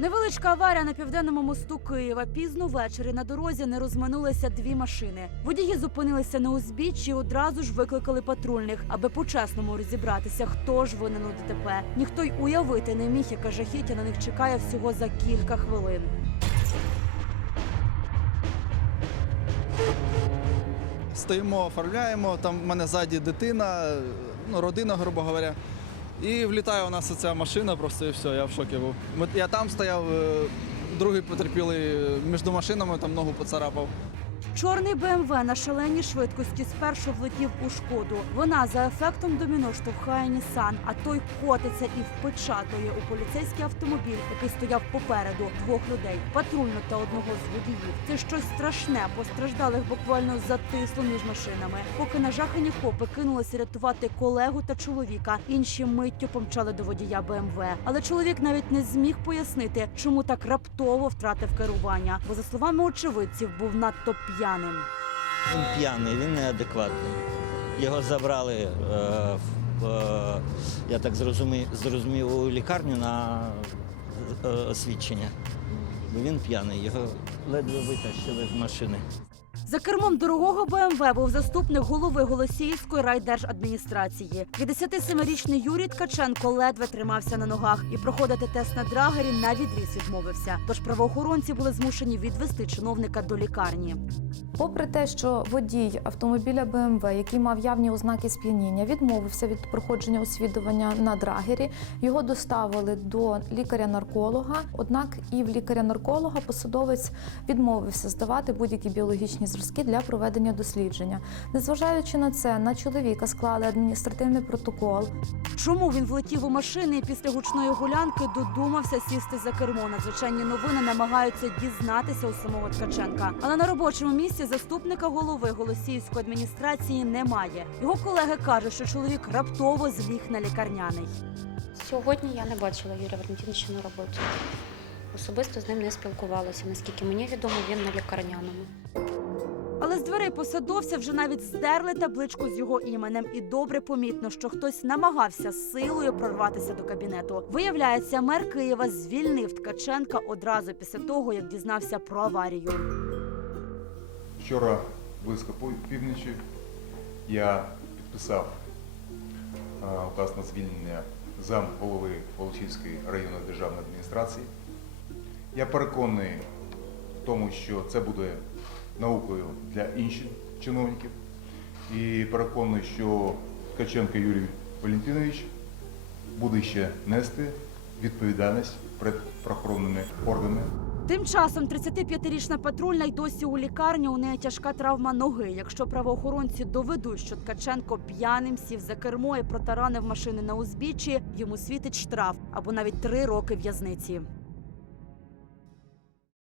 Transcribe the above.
Невеличка аварія на південному мосту Києва. Пізно ввечері на дорозі не розминулися дві машини. Водії зупинилися на узбіччі і одразу ж викликали патрульних, аби по-чесному розібратися, хто ж винен у ДТП. Ніхто й уявити не міг, яке жахіття на них чекає всього за кілька хвилин. Стоїмо, оформляємо. Там в мене ззаді дитина, ну, родина, грубо говоря. І влітає у нас ця машина, просто і все, я в шокі був. Я там стояв, е, другий потерпілий е, між машинами, там ногу поцарапав. Чорний БМВ на шаленій швидкості спершу влетів у шкоду. Вона за ефектом доміно штовхає Нісан, а той котиться і впечатує у поліцейський автомобіль, який стояв попереду двох людей, патрульну та одного з водіїв. Це щось страшне. Постраждалих буквально затисло між машинами. Поки нажахані копи кинулися рятувати колегу та чоловіка. Інші миттю помчали до водія БМВ. Але чоловік навіть не зміг пояснити, чому так раптово втратив керування. Бо за словами очевидців, був надто п'яним. Він п'яний, він неадекватний. Його забрали, е, в, е, я так зрозумів, зрозумів, у лікарню на е, освідчення. Бо він п'яний, його ледве витащили з машини. За кермом дорогого БМВ був заступник голови Голосіївської райдержадміністрації. 57-річний Юрій Ткаченко ледве тримався на ногах і проходити тест на драгері на відріз відмовився. Тож правоохоронці були змушені відвести чиновника до лікарні. Попри те, що водій автомобіля БМВ, який мав явні ознаки сп'яніння, відмовився від проходження освідування на драгері, його доставили до лікаря-нарколога. Однак і в лікаря-нарколога посадовець відмовився здавати будь-які біологічні зразки для проведення дослідження. Незважаючи на це, на чоловіка склали адміністративний протокол. Чому він влетів у машини і після гучної гулянки додумався сісти за кермо? Надзвичайні новини намагаються дізнатися у самого Ткаченка. Але на робочому місці заступника голови Голосіївської адміністрації немає. Його колеги кажуть, що чоловік раптово зліг на лікарняний. Сьогодні я не бачила Юрія Валентиновича на роботі. Особисто з ним не спілкувалася. Наскільки мені відомо, він на лікарняному. Але з дверей посадовця вже навіть здерли табличку з його іменем, і добре помітно, що хтось намагався силою прорватися до кабінету. Виявляється, мер Києва звільнив Ткаченка одразу після того, як дізнався про аварію. Вчора близько півночі я підписав е, указ на звільнення зам голови Волочиської районної державної адміністрації. Я переконаний в тому, що це буде наукою для інших чиновників. І переконаний, що Ткаченко Юрій Валентинович буде ще нести відповідальність перед правоохоронними органами. Тим часом 35-річна патрульна й досі у лікарні. У неї тяжка травма ноги. Якщо правоохоронці доведуть, що Ткаченко п'яним сів за кермо і протаранив машини на узбіччі, йому світить штраф або навіть три роки в'язниці.